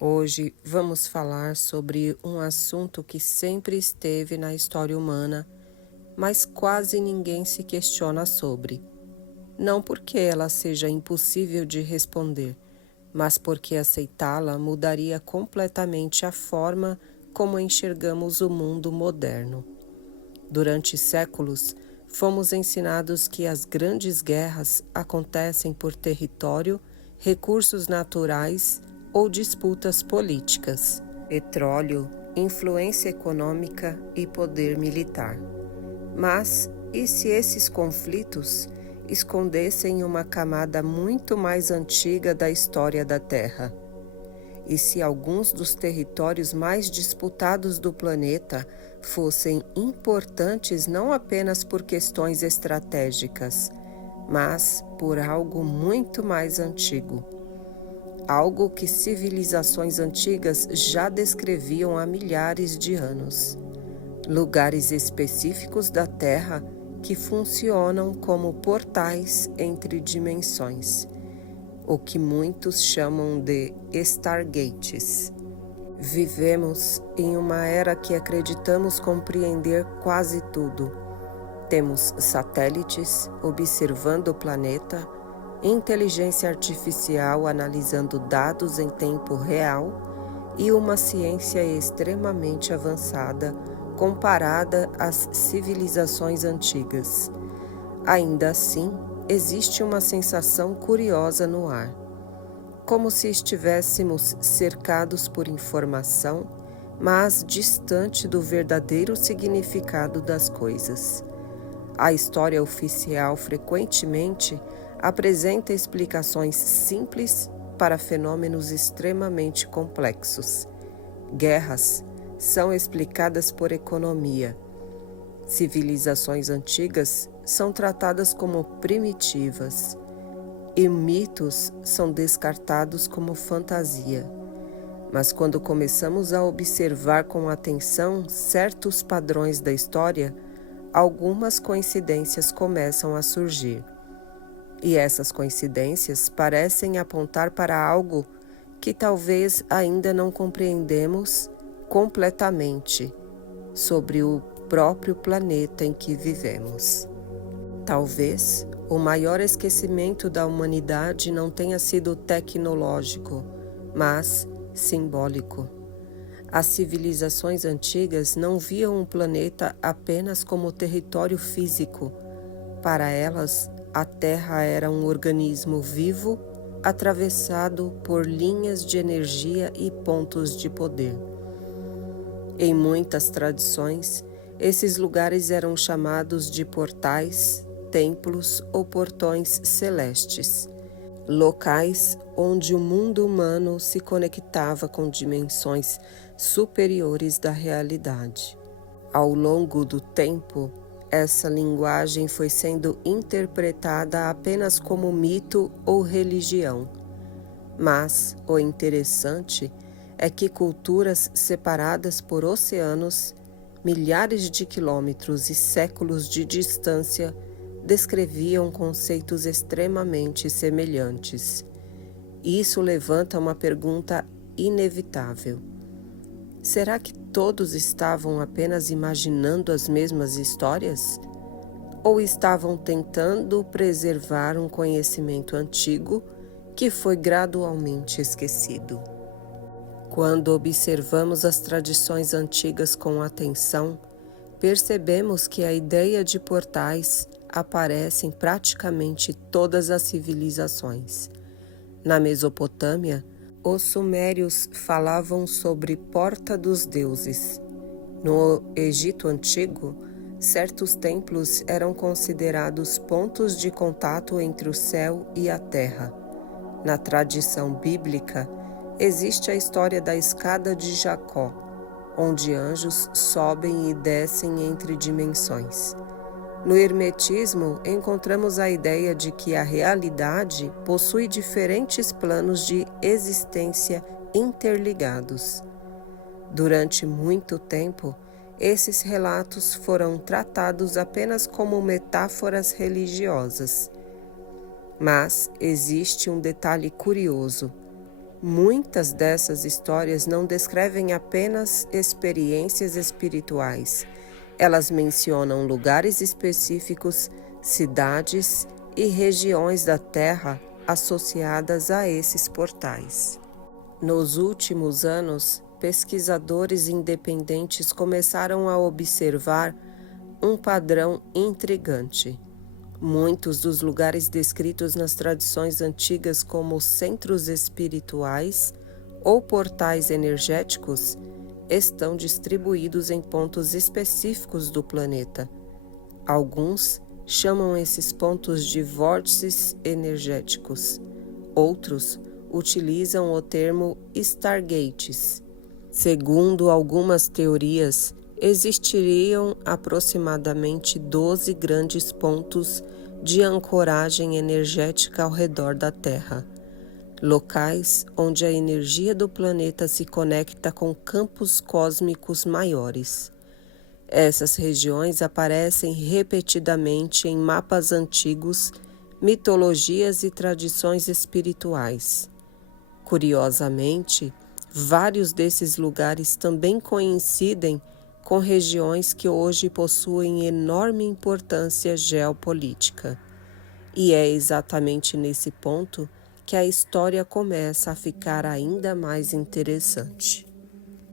Hoje vamos falar sobre um assunto que sempre esteve na história humana, mas quase ninguém se questiona sobre. Não porque ela seja impossível de responder, mas porque aceitá-la mudaria completamente a forma como enxergamos o mundo moderno. Durante séculos, fomos ensinados que as grandes guerras acontecem por território, recursos naturais ou disputas políticas, petróleo, influência econômica e poder militar. Mas e se esses conflitos escondessem uma camada muito mais antiga da história da Terra? E se alguns dos territórios mais disputados do planeta fossem importantes não apenas por questões estratégicas, mas por algo muito mais antigo? Algo que civilizações antigas já descreviam há milhares de anos. Lugares específicos da Terra que funcionam como portais entre dimensões, o que muitos chamam de Stargates. Vivemos em uma era que acreditamos compreender quase tudo. Temos satélites observando o planeta, inteligência artificial analisando dados em tempo real e uma ciência extremamente avançada comparada às civilizações antigas. Ainda assim, existe uma sensação curiosa no ar, como se estivéssemos cercados por informação, mas distante do verdadeiro significado das coisas. A história oficial frequentemente apresenta explicações simples para fenômenos extremamente complexos. Guerras são explicadas por economia. Civilizações antigas são tratadas como primitivas e mitos são descartados como fantasia. Mas quando começamos a observar com atenção certos padrões da história, algumas coincidências começam a surgir. E essas coincidências parecem apontar para algo que talvez ainda não compreendemos completamente sobre o próprio planeta em que vivemos. Talvez o maior esquecimento da humanidade não tenha sido tecnológico, mas simbólico. As civilizações antigas não viam o planeta apenas como território físico. Para elas, a Terra era um organismo vivo, atravessado por linhas de energia e pontos de poder. Em muitas tradições, esses lugares eram chamados de portais, templos ou portões celestes, locais onde o mundo humano se conectava com dimensões superiores da realidade. Ao longo do tempo, essa linguagem foi sendo interpretada apenas como mito ou religião. Mas o interessante é que culturas separadas por oceanos, milhares de quilômetros e séculos de distância descreviam conceitos extremamente semelhantes. Isso levanta uma pergunta inevitável. Será que todos estavam apenas imaginando as mesmas histórias? Ou estavam tentando preservar um conhecimento antigo que foi gradualmente esquecido? Quando observamos as tradições antigas com atenção, percebemos que a ideia de portais aparece em praticamente todas as civilizações. Na Mesopotâmia, os sumérios falavam sobre Porta dos Deuses. No Egito Antigo, certos templos eram considerados pontos de contato entre o céu e a terra. Na tradição bíblica, existe a história da escada de Jacó, onde anjos sobem e descem entre dimensões. No hermetismo, encontramos a ideia de que a realidade possui diferentes planos de existência interligados. Durante muito tempo, esses relatos foram tratados apenas como metáforas religiosas. Mas existe um detalhe curioso. Muitas dessas histórias não descrevem apenas experiências espirituais. Elas mencionam lugares específicos, cidades e regiões da Terra associadas a esses portais. Nos últimos anos, pesquisadores independentes começaram a observar um padrão intrigante. Muitos dos lugares descritos nas tradições antigas como centros espirituais ou portais energéticos estão distribuídos em pontos específicos do planeta. Alguns chamam esses pontos de vórtices energéticos. Outros utilizam o termo Stargates. Segundo algumas teorias, existiriam aproximadamente 12 grandes pontos de ancoragem energética ao redor da Terra, locais onde a energia do planeta se conecta com campos cósmicos maiores. Essas regiões aparecem repetidamente em mapas antigos, mitologias e tradições espirituais. Curiosamente, vários desses lugares também coincidem com regiões que hoje possuem enorme importância geopolítica. E é exatamente nesse ponto que a história começa a ficar ainda mais interessante.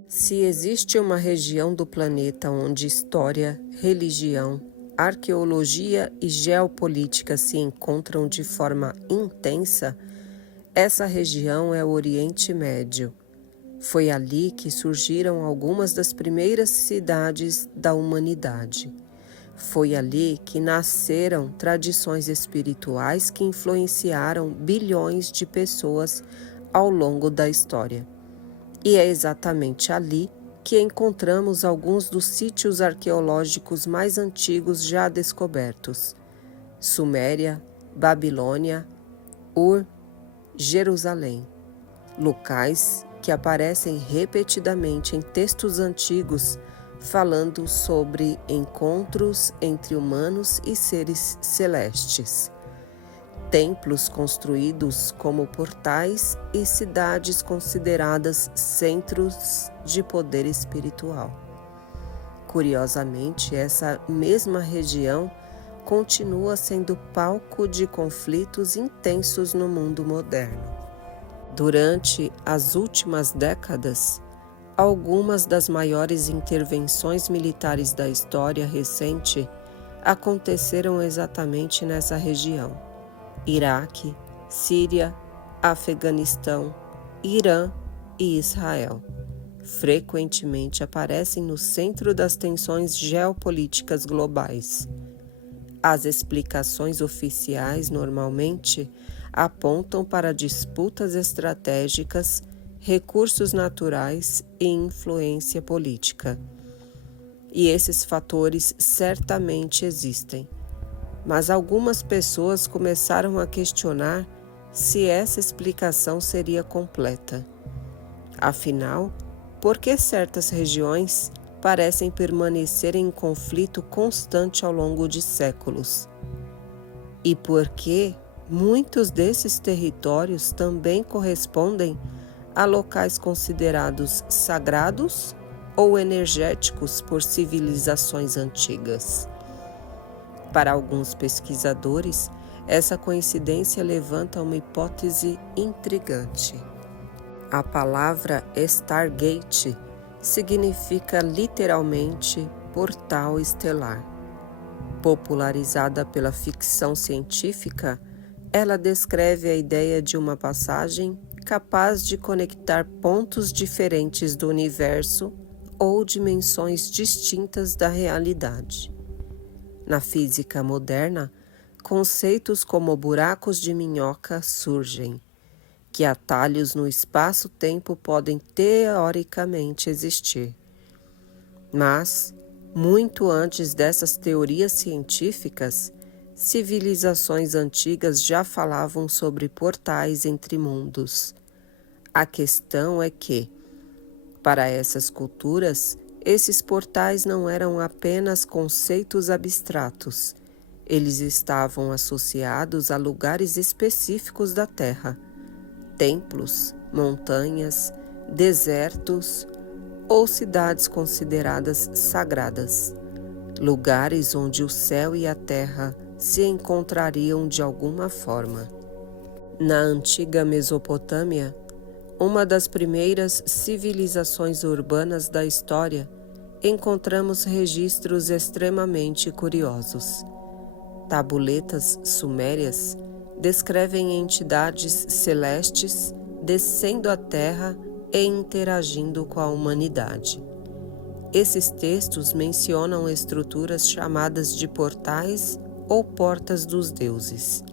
Se existe uma região do planeta onde história, religião, arqueologia e geopolítica se encontram de forma intensa, essa região é o Oriente Médio. Foi ali que surgiram algumas das primeiras cidades da humanidade. Foi ali que nasceram tradições espirituais que influenciaram bilhões de pessoas ao longo da história. E é exatamente ali que encontramos alguns dos sítios arqueológicos mais antigos já descobertos: Suméria, Babilônia, Ur, Jerusalém, locais que aparecem repetidamente em textos antigos falando sobre encontros entre humanos e seres celestes. Templos construídos como portais e cidades consideradas centros de poder espiritual. Curiosamente, essa mesma região continua sendo palco de conflitos intensos no mundo moderno. Durante as últimas décadas, algumas das maiores intervenções militares da história recente aconteceram exatamente nessa região: Iraque, Síria, Afeganistão, Irã e Israel. Frequentemente aparecem no centro das tensões geopolíticas globais. As explicações oficiais normalmente apontam para disputas estratégicas, recursos naturais e influência política. E esses fatores certamente existem, mas algumas pessoas começaram a questionar se essa explicação seria completa. Afinal, por que certas regiões parecem permanecer em conflito constante ao longo de séculos? E por que muitos desses territórios também correspondem a locais considerados sagrados ou energéticos por civilizações antigas? Para alguns pesquisadores, essa coincidência levanta uma hipótese intrigante. A palavra Stargate significa literalmente portal estelar. Popularizada pela ficção científica, ela descreve a ideia de uma passagem capaz de conectar pontos diferentes do universo ou dimensões distintas da realidade. Na física moderna, conceitos como buracos de minhoca surgem, que atalhos no espaço-tempo podem teoricamente existir. Mas, muito antes dessas teorias científicas, civilizações antigas já falavam sobre portais entre mundos. A questão é que, para essas culturas, esses portais não eram apenas conceitos abstratos. Eles estavam associados a lugares específicos da Terra, templos, montanhas, desertos ou cidades consideradas sagradas, lugares onde o céu e a terra se encontrariam de alguma forma. Na antiga Mesopotâmia, uma das primeiras civilizações urbanas da história, encontramos registros extremamente curiosos. Tabuletas sumérias descrevem entidades celestes descendo à terra e interagindo com a humanidade. Esses textos mencionam estruturas chamadas de portais ou portas dos deuses.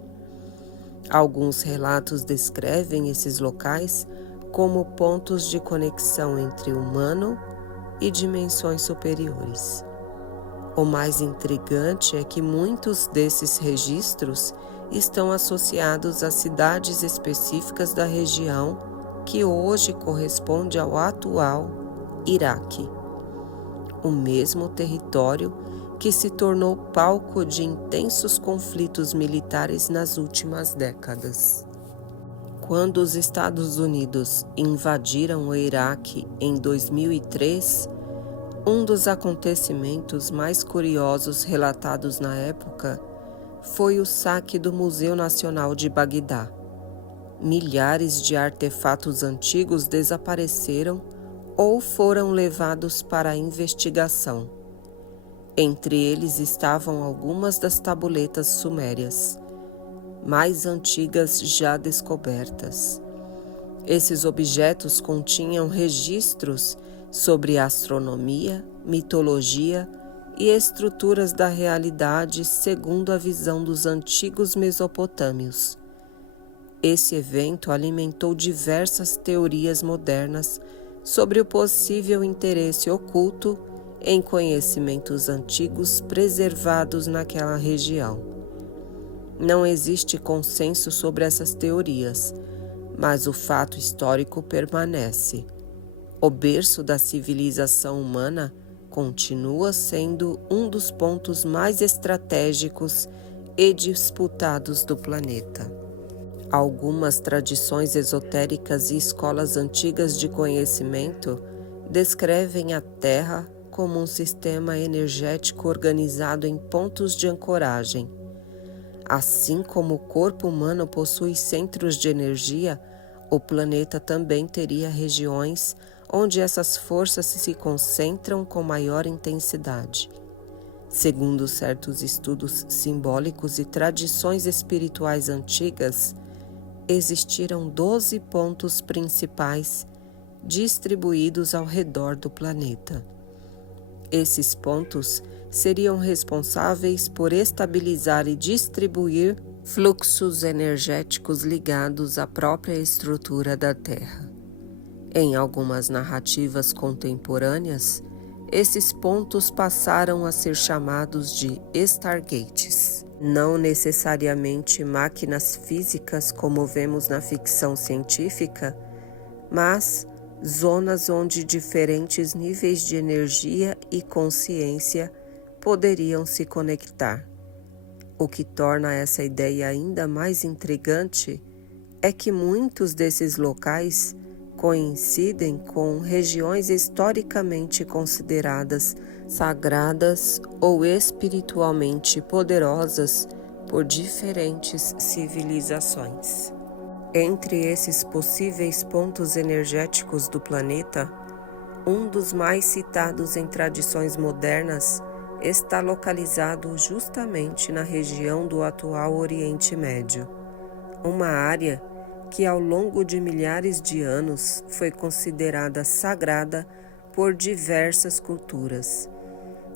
Alguns relatos descrevem esses locais como pontos de conexão entre o humano e dimensões superiores. O mais intrigante é que muitos desses registros estão associados a cidades específicas da região que hoje corresponde ao atual Iraque, o mesmo território que se tornou palco de intensos conflitos militares nas últimas décadas. Quando os Estados Unidos invadiram o Iraque em 2003, um dos acontecimentos mais curiosos relatados na época foi o saque do Museu Nacional de Bagdá. Milhares de artefatos antigos desapareceram ou foram levados para a investigação. Entre eles estavam algumas das tabuletas sumérias, mais antigas já descobertas. Esses objetos continham registros sobre astronomia, mitologia e estruturas da realidade segundo a visão dos antigos mesopotâmios. Esse evento alimentou diversas teorias modernas sobre o possível interesse oculto em conhecimentos antigos preservados naquela região. Não existe consenso sobre essas teorias, mas o fato histórico permanece. O berço da civilização humana continua sendo um dos pontos mais estratégicos e disputados do planeta. Algumas tradições esotéricas e escolas antigas de conhecimento descrevem a Terra como um sistema energético organizado em pontos de ancoragem. Assim como o corpo humano possui centros de energia, o planeta também teria regiões onde essas forças se concentram com maior intensidade. Segundo certos estudos simbólicos e tradições espirituais antigas, existiram 12 pontos principais distribuídos ao redor do planeta. Esses pontos seriam responsáveis por estabilizar e distribuir fluxos energéticos ligados à própria estrutura da Terra. Em algumas narrativas contemporâneas, esses pontos passaram a ser chamados de Stargates. Não necessariamente máquinas físicas como vemos na ficção científica, mas zonas onde diferentes níveis de energia e consciência poderiam se conectar. O que torna essa ideia ainda mais intrigante é que muitos desses locais coincidem com regiões historicamente consideradas sagradas ou espiritualmente poderosas por diferentes civilizações. Entre esses possíveis pontos energéticos do planeta, um dos mais citados em tradições modernas está localizado justamente na região do atual Oriente Médio, uma área que ao longo de milhares de anos foi considerada sagrada por diversas culturas.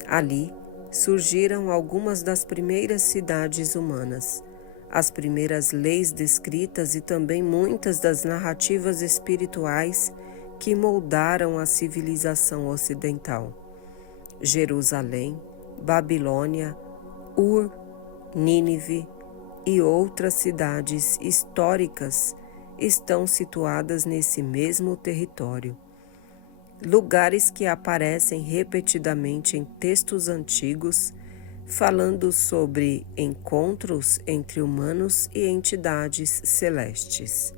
Ali surgiram algumas das primeiras cidades humanas, as primeiras leis descritas e também muitas das narrativas espirituais que moldaram a civilização ocidental. Jerusalém, Babilônia, Ur, Nínive e outras cidades históricas estão situadas nesse mesmo território. Lugares que aparecem repetidamente em textos antigos, falando sobre encontros entre humanos e entidades celestes.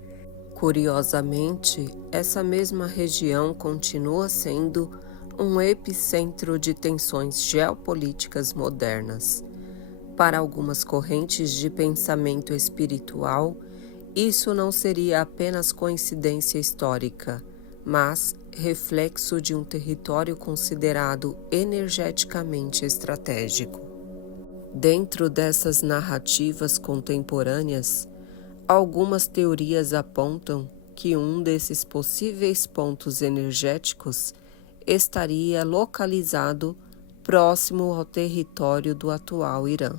Curiosamente, essa mesma região continua sendo um epicentro de tensões geopolíticas modernas. Para algumas correntes de pensamento espiritual, isso não seria apenas coincidência histórica, mas reflexo de um território considerado energeticamente estratégico. Dentro dessas narrativas contemporâneas, algumas teorias apontam que um desses possíveis pontos energéticos estaria localizado próximo ao território do atual Irã.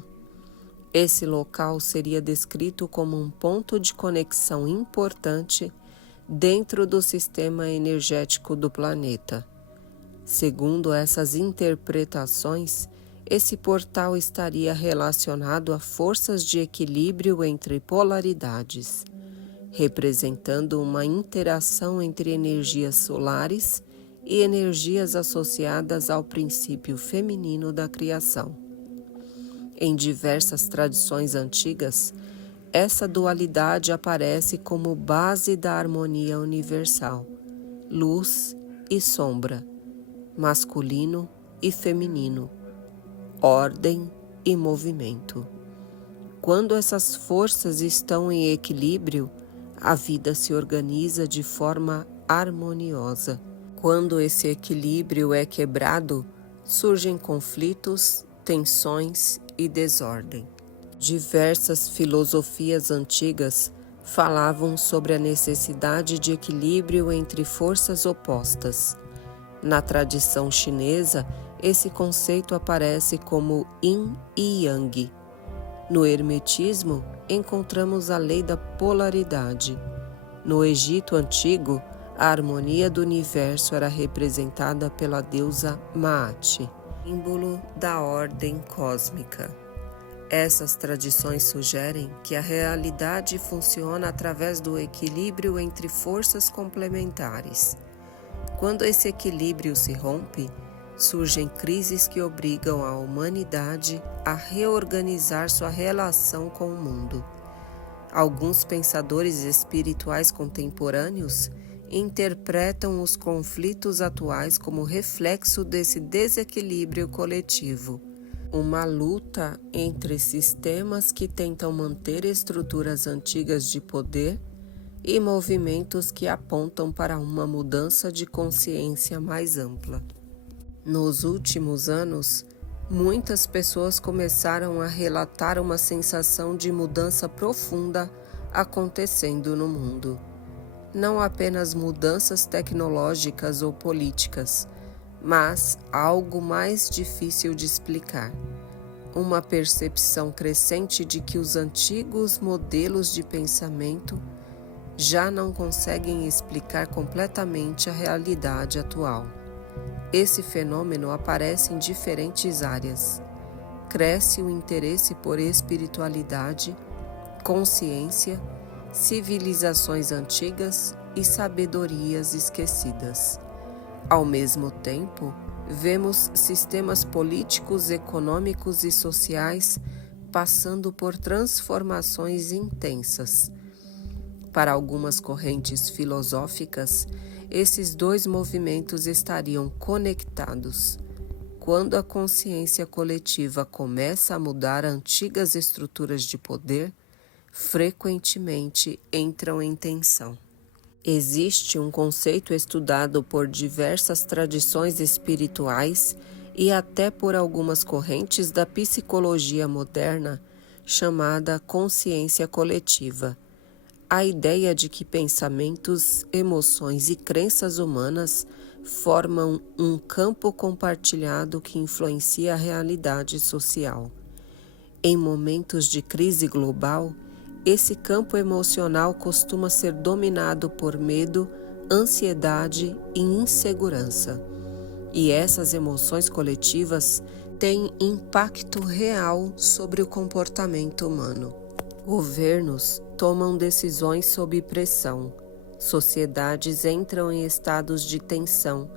Esse local seria descrito como um ponto de conexão importante dentro do sistema energético do planeta. Segundo essas interpretações, esse portal estaria relacionado a forças de equilíbrio entre polaridades, representando uma interação entre energias solares e energias associadas ao princípio feminino da criação. Em diversas tradições antigas, essa dualidade aparece como base da harmonia universal, luz e sombra, masculino e feminino, ordem e movimento. Quando essas forças estão em equilíbrio, a vida se organiza de forma harmoniosa. Quando esse equilíbrio é quebrado, surgem conflitos, tensões e desordem. Diversas filosofias antigas falavam sobre a necessidade de equilíbrio entre forças opostas. Na tradição chinesa, esse conceito aparece como Yin e Yang. No Hermetismo, encontramos a lei da polaridade. No Egito Antigo, a harmonia do universo era representada pela deusa Maat, símbolo da ordem cósmica. Essas tradições sugerem que a realidade funciona através do equilíbrio entre forças complementares. Quando esse equilíbrio se rompe, surgem crises que obrigam a humanidade a reorganizar sua relação com o mundo. Alguns pensadores espirituais contemporâneos interpretam os conflitos atuais como reflexo desse desequilíbrio coletivo, uma luta entre sistemas que tentam manter estruturas antigas de poder e movimentos que apontam para uma mudança de consciência mais ampla. Nos últimos anos, muitas pessoas começaram a relatar uma sensação de mudança profunda acontecendo no mundo. Não apenas mudanças tecnológicas ou políticas, mas algo mais difícil de explicar. Uma percepção crescente de que os antigos modelos de pensamento já não conseguem explicar completamente a realidade atual. Esse fenômeno aparece em diferentes áreas. Cresce o interesse por espiritualidade, consciência, civilizações antigas e sabedorias esquecidas. Ao mesmo tempo, vemos sistemas políticos, econômicos e sociais passando por transformações intensas. Para algumas correntes filosóficas, esses dois movimentos estariam conectados. Quando a consciência coletiva começa a mudar antigas estruturas de poder, frequentemente entram em tensão. Existe um conceito estudado por diversas tradições espirituais e até por algumas correntes da psicologia moderna, chamada consciência coletiva. A ideia de que pensamentos, emoções e crenças humanas formam um campo compartilhado que influencia a realidade social. Em momentos de crise global, esse campo emocional costuma ser dominado por medo, ansiedade e insegurança. E essas emoções coletivas têm impacto real sobre o comportamento humano. Governos tomam decisões sob pressão, sociedades entram em estados de tensão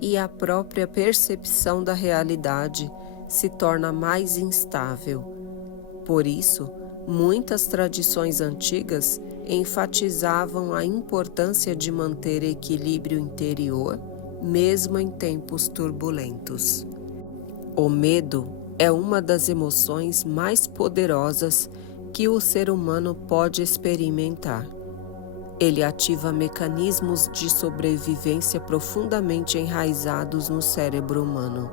e a própria percepção da realidade se torna mais instável. Por isso, Muitas tradições antigas enfatizavam a importância de manter equilíbrio interior, mesmo em tempos turbulentos. O medo é uma das emoções mais poderosas que o ser humano pode experimentar. Ele ativa mecanismos de sobrevivência profundamente enraizados no cérebro humano.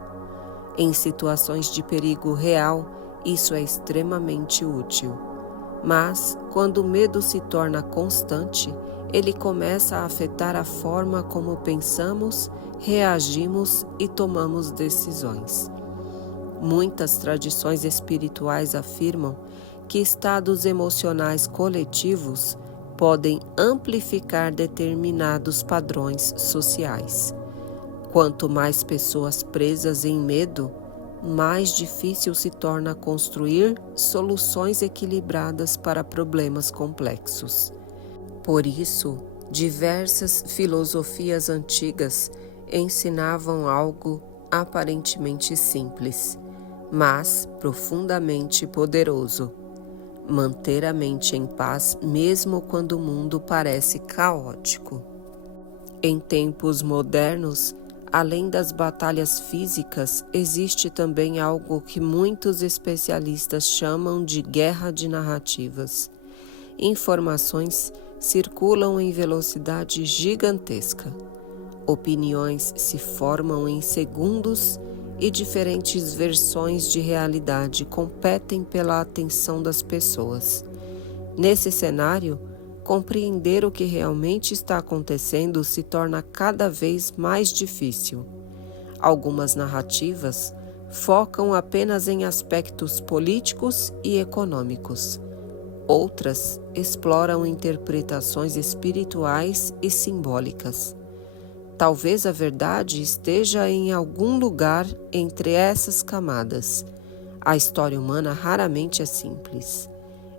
Em situações de perigo real, isso é extremamente útil. Mas, quando o medo se torna constante, ele começa a afetar a forma como pensamos, reagimos e tomamos decisões. Muitas tradições espirituais afirmam que estados emocionais coletivos podem amplificar determinados padrões sociais. Quanto mais pessoas presas em medo, mais difícil se torna construir soluções equilibradas para problemas complexos. Por isso, diversas filosofias antigas ensinavam algo aparentemente simples, mas profundamente poderoso: manter a mente em paz mesmo quando o mundo parece caótico. Em tempos modernos, além das batalhas físicas, existe também algo que muitos especialistas chamam de guerra de narrativas. Informações circulam em velocidade gigantesca. Opiniões se formam em segundos e diferentes versões de realidade competem pela atenção das pessoas. Nesse cenário, compreender o que realmente está acontecendo se torna cada vez mais difícil. Algumas narrativas focam apenas em aspectos políticos e econômicos. Outras exploram interpretações espirituais e simbólicas. Talvez a verdade esteja em algum lugar entre essas camadas. A história humana raramente é simples.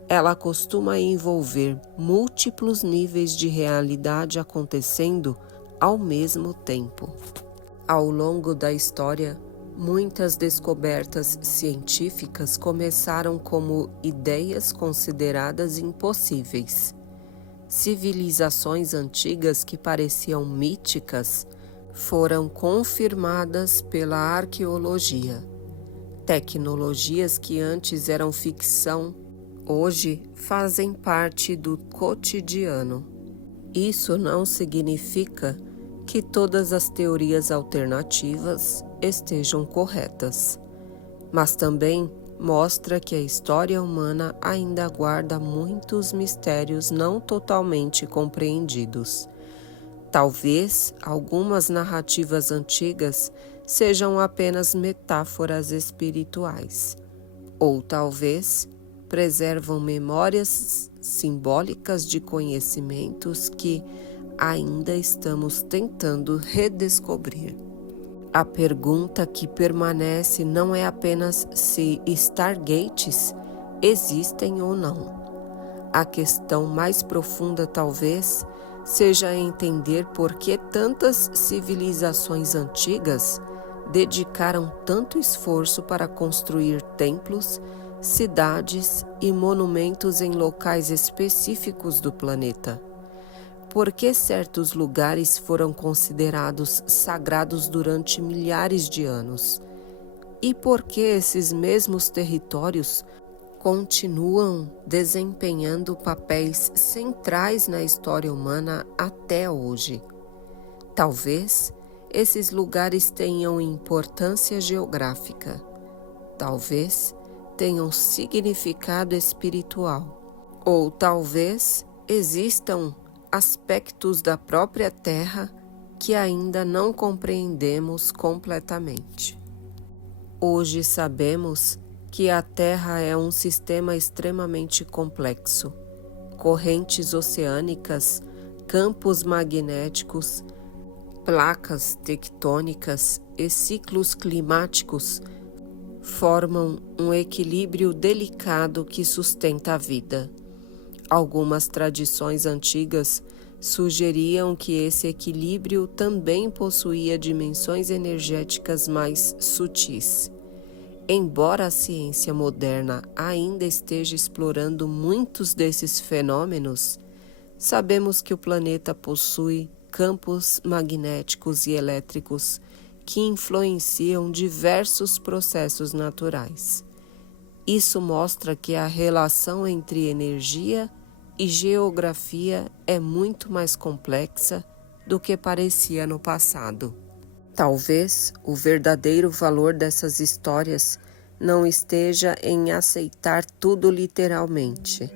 Ela costuma envolver múltiplos níveis de realidade acontecendo ao mesmo tempo. Ao longo da história, muitas descobertas científicas começaram como ideias consideradas impossíveis. Civilizações antigas que pareciam míticas foram confirmadas pela arqueologia. Tecnologias que antes eram ficção, hoje fazem parte do cotidiano. Isso não significa que todas as teorias alternativas estejam corretas, mas também mostra que a história humana ainda guarda muitos mistérios não totalmente compreendidos. Talvez algumas narrativas antigas sejam apenas metáforas espirituais, ou talvez preservam memórias simbólicas de conhecimentos que ainda estamos tentando redescobrir. A pergunta que permanece não é apenas se Stargates existem ou não. A questão mais profunda talvez seja entender por que tantas civilizações antigas dedicaram tanto esforço para construir templos, cidades e monumentos em locais específicos do planeta. Por que certos lugares foram considerados sagrados durante milhares de anos? E por que esses mesmos territórios continuam desempenhando papéis centrais na história humana até hoje? Talvez esses lugares tenham importância geográfica. Talvez tenham significado espiritual. Ou talvez existam aspectos da própria Terra que ainda não compreendemos completamente. Hoje sabemos que a Terra é um sistema extremamente complexo. Correntes oceânicas, campos magnéticos, placas tectônicas e ciclos climáticos formam um equilíbrio delicado que sustenta a vida. Algumas tradições antigas sugeriam que esse equilíbrio também possuía dimensões energéticas mais sutis. Embora a ciência moderna ainda esteja explorando muitos desses fenômenos, sabemos que o planeta possui campos magnéticos e elétricos que influenciam diversos processos naturais. Isso mostra que a relação entre energia e geografia é muito mais complexa do que parecia no passado. Talvez o verdadeiro valor dessas histórias não esteja em aceitar tudo literalmente,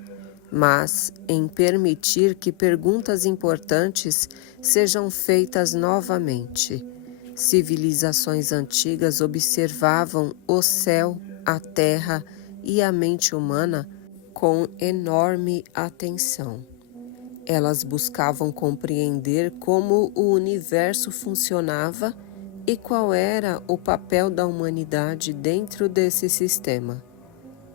mas em permitir que perguntas importantes sejam feitas novamente. Civilizações antigas observavam o céu, a terra e a mente humana com enorme atenção. Elas buscavam compreender como o universo funcionava e qual era o papel da humanidade dentro desse sistema.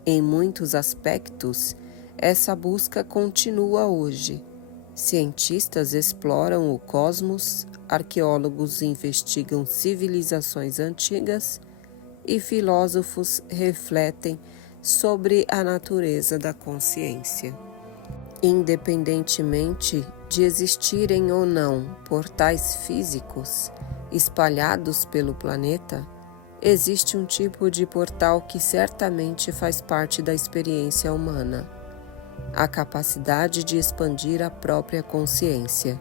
Em muitos aspectos, essa busca continua hoje. Cientistas exploram o cosmos, arqueólogos investigam civilizações antigas e filósofos refletem sobre a natureza da consciência. Independentemente de existirem ou não portais físicos espalhados pelo planeta, existe um tipo de portal que certamente faz parte da experiência humana: a capacidade de expandir a própria consciência,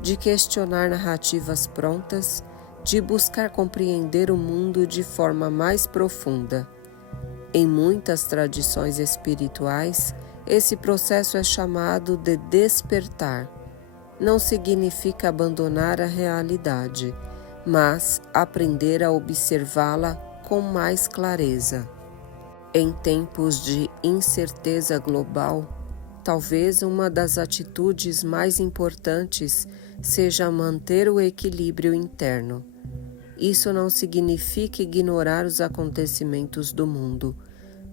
de questionar narrativas prontas, de buscar compreender o mundo de forma mais profunda. Em muitas tradições espirituais, esse processo é chamado de despertar. Não significa abandonar a realidade, mas aprender a observá-la com mais clareza. Em tempos de incerteza global, talvez uma das atitudes mais importantes seja manter o equilíbrio interno. Isso não significa ignorar os acontecimentos do mundo,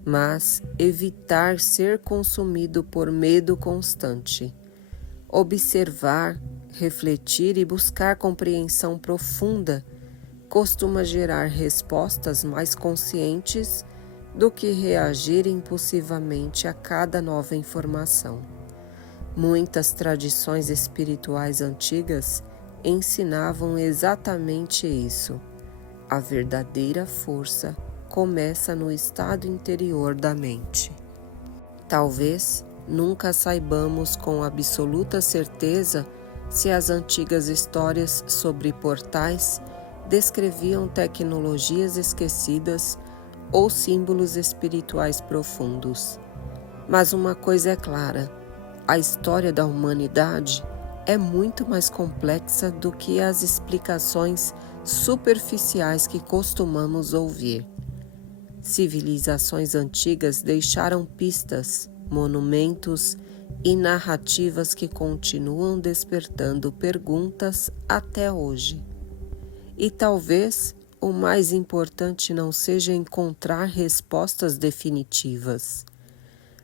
mas evitar ser consumido por medo constante. Observar, refletir e buscar compreensão profunda costuma gerar respostas mais conscientes do que reagir impulsivamente a cada nova informação. Muitas tradições espirituais antigas ensinavam exatamente isso. A verdadeira força começa no estado interior da mente. Talvez nunca saibamos com absoluta certeza se as antigas histórias sobre portais descreviam tecnologias esquecidas ou símbolos espirituais profundos. Mas uma coisa é clara: a história da humanidade é muito mais complexa do que as explicações superficiais que costumamos ouvir. Civilizações antigas deixaram pistas, monumentos e narrativas que continuam despertando perguntas até hoje. E talvez o mais importante não seja encontrar respostas definitivas,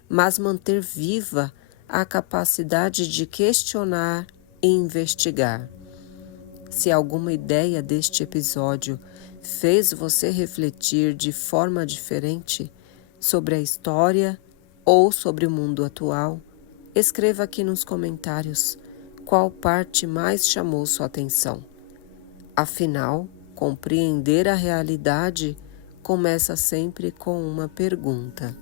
mas manter viva a capacidade de questionar e investigar. Se alguma ideia deste episódio fez você refletir de forma diferente sobre a história ou sobre o mundo atual, escreva aqui nos comentários qual parte mais chamou sua atenção. Afinal, compreender a realidade começa sempre com uma pergunta.